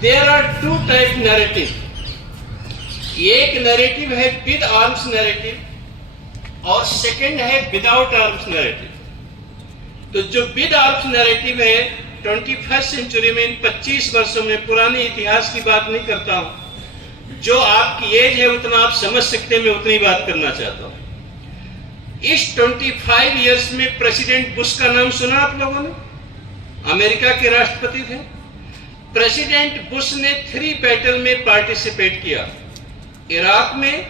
There are two type narrative. एक narrative है with arms narrative और सेकंड है विदाउट आर्म्स नैरेटिव। तो जो विद आर्म्स नैरेटिव है 21st सेंचुरी में, इन 25 वर्षों में, पुराने इतिहास की बात नहीं करता हूं, जो आपकी एज है उतना आप समझ सकते हैं, मैं उतनी बात करना चाहता हूं। इस 25 इयर्स में प्रेसिडेंट बुश का नाम सुना आप लोगों ने? अमेरिका के राष्ट्रपति थे। प्रेसिडेंट बुश ने 3 बैटल में पार्टिसिपेट किया, इराक में,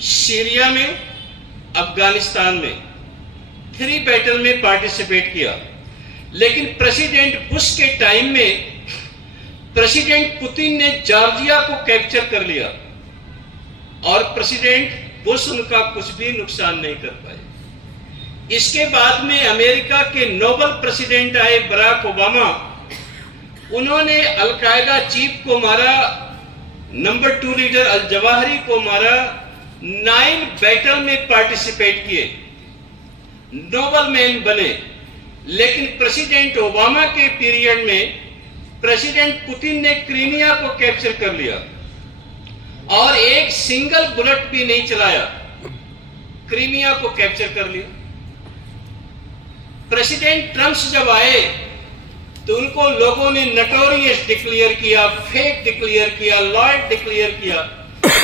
सीरिया में, अफगानिस्तान में। 3 बैटल में पार्टिसिपेट किया। लेकिन प्रेसिडेंट बुश के टाइम में प्रेसिडेंट पुतिन ने जॉर्जिया को कैप्चर कर लिया और प्रेसिडेंट बुश उनका कुछ भी नुकसान नहीं कर पाए। इसके बाद में अमेरिका के नोबल प्रेसिडेंट आए बराक ओबामा, उन्होंने अल-कायदा चीफ को मारा, नंबर 2 लीडर अल जवाहिरी को मारा, 9 बैटल में पार्टिसिपेट किए, नोबल मैन बने। लेकिन प्रेसिडेंट ओबामा के पीरियड में प्रेसिडेंट पुतिन ने क्रीमिया को कैप्चर कर लिया और एक सिंगल बुलेट भी नहीं चलाया, क्रीमिया को कैप्चर कर लिया। प्रेसिडेंट ट्रंप जब आए तो उनको लोगों ने नटोरियस डिक्लेयर किया, फेक डिक्लेयर किया, लॉयड डिक्लेयर किया।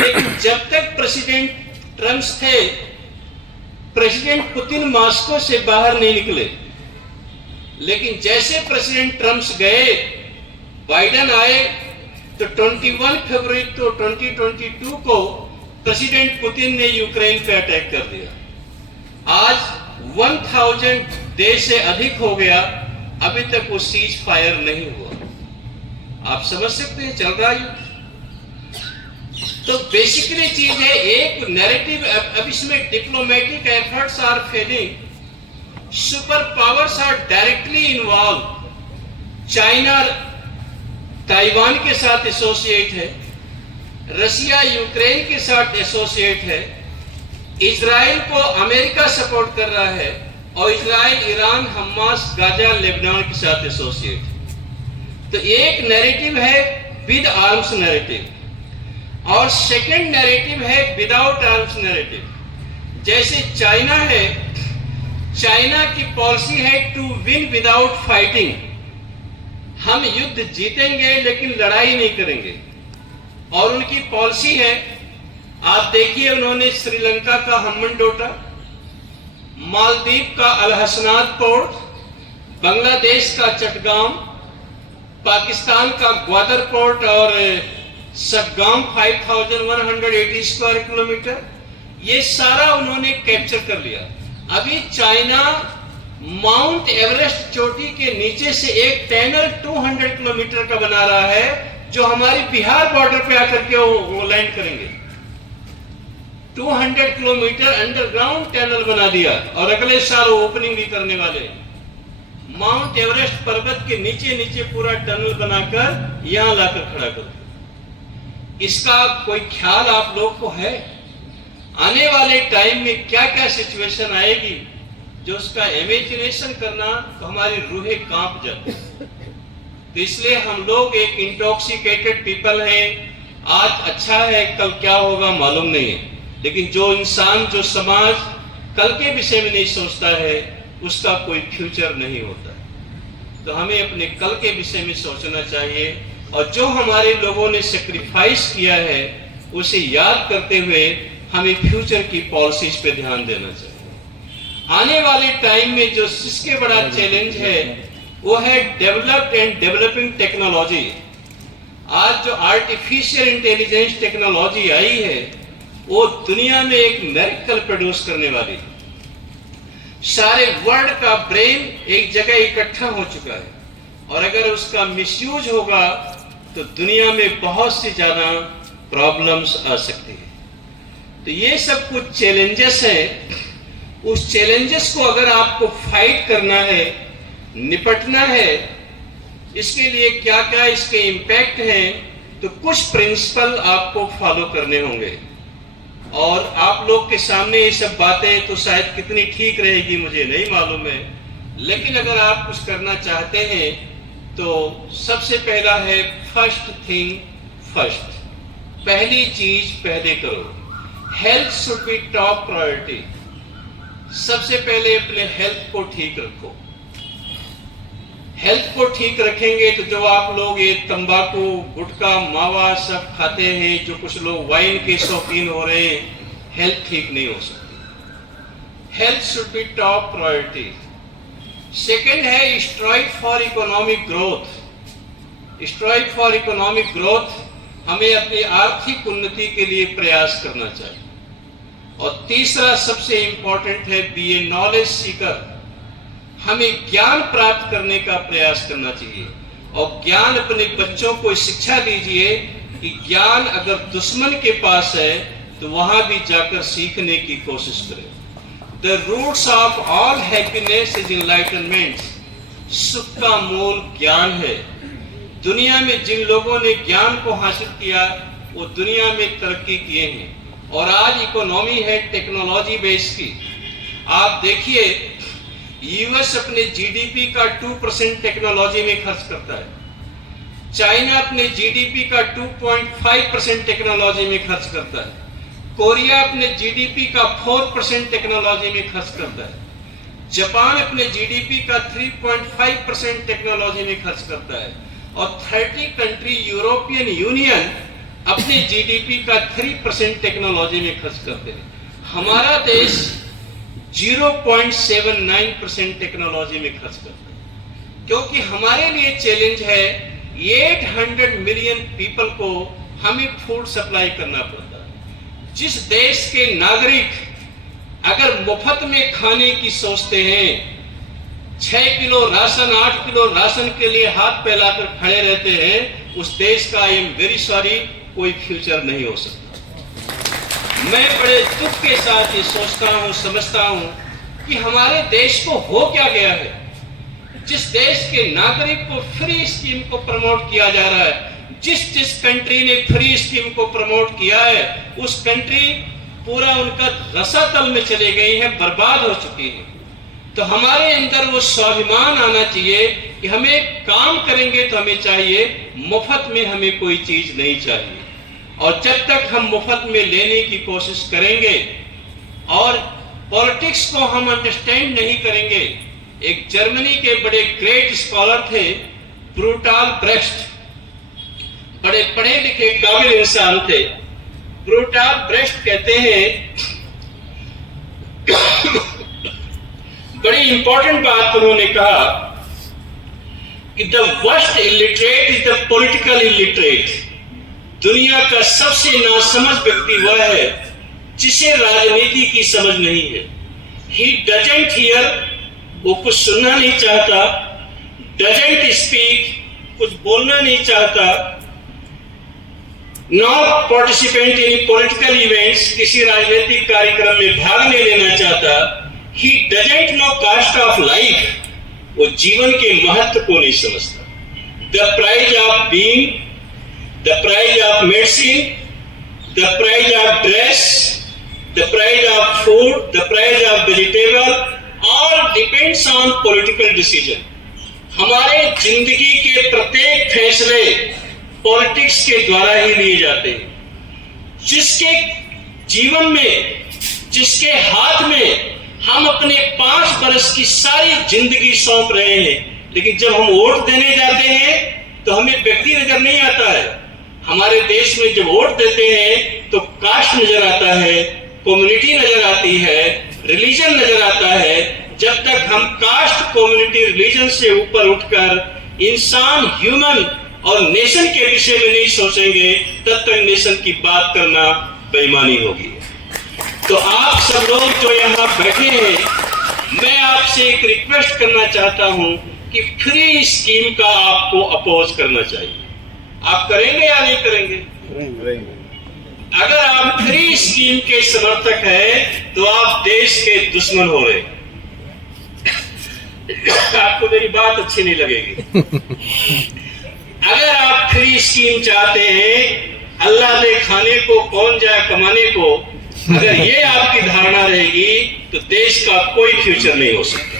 लेकिन जब तक प्रेसिडेंट ट्रंप थे, प्रेसिडेंट पुतिन मॉस्को से बाहर नहीं निकले। लेकिन जैसे प्रेसिडेंट ट्रंप गए, बाइडेन आए, तो 21 फरवरी तो 2022 को प्रेसिडेंट पुतिन ने यूक्रेन पे अटैक कर दिया। आज 1000 डे से अधिक हो गया, अभी तक वो सीज फायर नहीं हुआ। आप समझ सकते हैं, चल रहा है। तो बेसिकली चीज है एक नैरेटिव। अब इसमें diplomatic efforts are failing, super powers are directly involve. China Taiwan के साथ एसोसिएट है, रशिया यूक्रेन के साथ एसोसिएट है, इजराइल को अमेरिका सपोर्ट कर रहा है और Israel, Iran, Hamas, Gaza, Lebanon के साथ एसोसिएट है। तो एक नैरेटिव है विद आर्म्स नैरेटिव और सेकंड नैरेटिव है विदाउट आर्म्स नैरेटिव। जैसे चाइना है, चाइना की पॉलिसी है टू विन विदाउट फाइटिंग। हम युद्ध जीतेंगे लेकिन लड़ाई नहीं करेंगे, और उनकी पॉलिसी है, आप देखिए, उन्होंने श्रीलंका का हम्मनटोटा, मालदीव का अल हसनात पोर्ट, बांग्लादेश का चटगांव, पाकिस्तान का ग्वादर पोर्ट और सतगाम 5180 स्क्वायर किलोमीटर, ये सारा उन्होंने कैप्चर कर लिया। अभी चाइना माउंट एवरेस्ट चोटी के नीचे से एक टनल 200 किलोमीटर का बना रहा है, जो हमारी बिहार बॉर्डर पे आकर के वो लैंड करेंगे। 200 किलोमीटर अंडरग्राउंड टनल बना दिया और अगले साल ओपनिंग भी करने वाले। माउंट एवरेस्ट पर्वत के नीचे नीचे पूरा टनल बनाकर यहां लाकर खड़ा कर। इसका कोई ख्याल आप लोग को है आने वाले टाइम में क्या क्या सिचुएशन आएगी, जो उसका इमेजिनेशन करना तो हमारी रूहें कांप जाती। तो इसलिए हम लोग एक इंटॉक्सिकेटेड पीपल हैं। आज अच्छा है, कल क्या होगा मालूम नहीं है। लेकिन जो इंसान, जो समाज कल के विषय में नहीं सोचता है, उसका कोई फ्यूचर नहीं होता। तो हमें अपने कल के विषय में सोचना चाहिए और जो हमारे लोगों ने सेक्रीफाइस किया है उसे याद करते हुए हमें फ्यूचर की पॉलिसीज पे ध्यान देना चाहिए। आने वाले टाइम में जो इसके बड़ा चैलेंज है वो है डेवलप्ड एंड डेवलपिंग टेक्नोलॉजी। आज जो आर्टिफिशियल इंटेलिजेंस टेक्नोलॉजी आई है वो दुनिया में एक मिरेकल प्रोड्यूस करने वाली है। सारे वर्ल्ड का ब्रेन एक जगह इकट्ठा हो चुका है और अगर उसका मिसयूज होगा तो दुनिया में बहुत सी ज्यादा प्रॉब्लम्स आ सकती है। तो ये सब कुछ चैलेंजेस हैं। उस चैलेंजेस को अगर आपको फाइट करना है, निपटना है, इसके लिए क्या क्या इसके इम्पैक्ट हैं, तो कुछ प्रिंसिपल आपको फॉलो करने होंगे। और आप लोग के सामने ये सब बातें तो शायद कितनी ठीक रहेगी मुझे नहीं मालूम है, लेकिन अगर आप कुछ करना चाहते हैं तो सबसे पहला है फर्स्ट थिंग फर्स्ट, पहली चीज पहले करो। Health should be top priority. सबसे पहले अपने हेल्थ को ठीक रखो। हेल्थ को ठीक रखेंगे तो जो आप लोग ये तंबाकू, गुटखा, मावा सब खाते हैं, जो कुछ लोग वाइन के शौकीन हो रहे हैं, हेल्थ ठीक नहीं हो सकती। Health should be top priority. Second है strive for economic growth. Strive for economic growth, हमें अपनी आर्थिक उन्नति के लिए प्रयास करना चाहिए। और तीसरा सबसे इंपॉर्टेंट है बी ए नॉलेज सीकर। हमें ज्ञान प्राप्त करने का प्रयास करना चाहिए और ज्ञान अपने बच्चों को शिक्षा दीजिए कि ज्ञान अगर दुश्मन के पास है तो वहां भी जाकर सीखने की कोशिश करें। The roots of all happiness is enlightenment. सुख का मूल ज्ञान है। दुनिया में जिन लोगों ने ज्ञान को हासिल किया वो दुनिया में तरक्की किए हैं। और आज इकोनॉमी है टेक्नोलॉजी बेस्ड की। आप देखिए यूएस अपने जीडीपी का 2% टेक्नोलॉजी में खर्च करता है। चाइना अपने जीडीपी का 2.5% टेक्नोलॉजी में खर्च करता है। कोरिया अपने जीडीपी का 4% टेक्नोलॉजी में खर्च करता है। जापान अपने जीडीपी का 3.5% टेक्नोलॉजी में खर्च करता है। और 30 कंट्री यूरोपियन यूनियन अपने जीडीपी का 3% टेक्नोलॉजी में खर्च करते हैं। हमारा देश 0.79% टेक्नोलॉजी में खर्च करता है। क्योंकि हमारे लिए चैलेंज है 800 मिलियन पीपल को हमें फूड सप्लाई करना पड़ता है। जिस देश के नागरिक अगर मुफ्त में खाने की सोचते हैं, 6 किलो राशन, 8 किलो राशन के लिए हाथ फैलाकर खड़े रहते हैं, उस देश का आई एम वेरी सॉरी कोई फ्यूचर नहीं हो सकता। मैं बड़े दुख के साथ ये सोचता हूं, समझता हूं कि हमारे देश को हो क्या गया है। जिस देश के नागरिक को फ्री स्कीम को प्रमोट किया जा रहा है, जिस कंट्री ने फ्री स्कीम को प्रमोट किया है, उस कंट्री पूरा उनका रसातल में चले गई है, बर्बाद हो चुकी है। तो हमारे अंदर वो स्वाभिमान आना चाहिए कि हमें काम करेंगे तो हमें चाहिए, मुफ्त में हमें कोई चीज नहीं चाहिए। और जब तक हम मुफ्त में लेने की कोशिश करेंगे और पॉलिटिक्स को हम अंडरस्टैंड नहीं करेंगे। एक जर्मनी के बड़े ग्रेट स्कॉलर थे ब्रूटॉल ब्रेस्ट, बड़े पढ़े लिखे काबिल इंसान थे। ब्रूटॉल ब्रेस्ट कहते हैं, बड़ी इंपॉर्टेंट बात उन्होंने कहा कि the worst illiterate is the political illiterate. दुनिया का सबसे नासमझ व्यक्ति वह है जिसे राजनीति की समझ नहीं है। ही डजंट हियर, वो कुछ सुनना नहीं चाहता। डजंट स्पीक, कुछ बोलना नहीं चाहता। Not participant in political events, किसी राजनीतिक कार्यक्रम में भाग नहीं लेना चाहता। He doesn't know cost of life, वो जीवन के महत्व को नहीं समझता। The price of being, the price of medicine, the price of dress, the price of food, the price of vegetable, all depends on political decision. हमारे जिंदगी के प्रत्येक फैसले पॉलिटिक्स के द्वारा ही लिए जाते हैं। जिसके जीवन में, जिसके हाथ में हम अपने 5 बरस की सारी जिंदगी सौंप रहे हैं, लेकिन जब हम वोट देने जाते हैं तो हमें व्यक्ति नजर नहीं आता है। हमारे देश में जब वोट देते हैं तो कास्ट नजर आता है, कम्युनिटी नजर आती है, रिलीजन नजर आता है। जब तक हम कास्ट, कम्युनिटी, रिलीजन से ऊपर उठकर इंसान, ह्यूमन और नेशन के विषय में नहीं सोचेंगे, तब तक नेशन की बात करना बेईमानी होगी। तो आप सब लोग जो यहाँ बैठे हैं, मैं आपसे एक रिक्वेस्ट करना चाहता हूं कि फ्री स्कीम का आपको अपोज करना चाहिए। आप करेंगे या नहीं करेंगे? अगर आप फ्री स्कीम के समर्थक हैं तो आप देश के दुश्मन हो रहे। आपको मेरी बात अच्छी नहीं लगेगी। अगर आप फ्री स्कीम चाहते हैं, अल्लाह दे खाने को कौन जाए कमाने को, अगर ये आपकी धारणा रहेगी तो देश का कोई फ्यूचर नहीं हो सकता।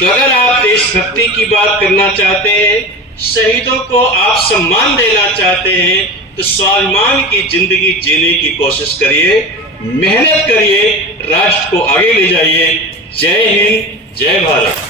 तो अगर आप देशभक्ति की बात करना चाहते हैं, शहीदों को आप सम्मान देना चाहते हैं तो स्वाभिमान की जिंदगी जीने की कोशिश करिए, मेहनत करिए, राष्ट्र को आगे ले जाइए। जय हिंद, जय भारत।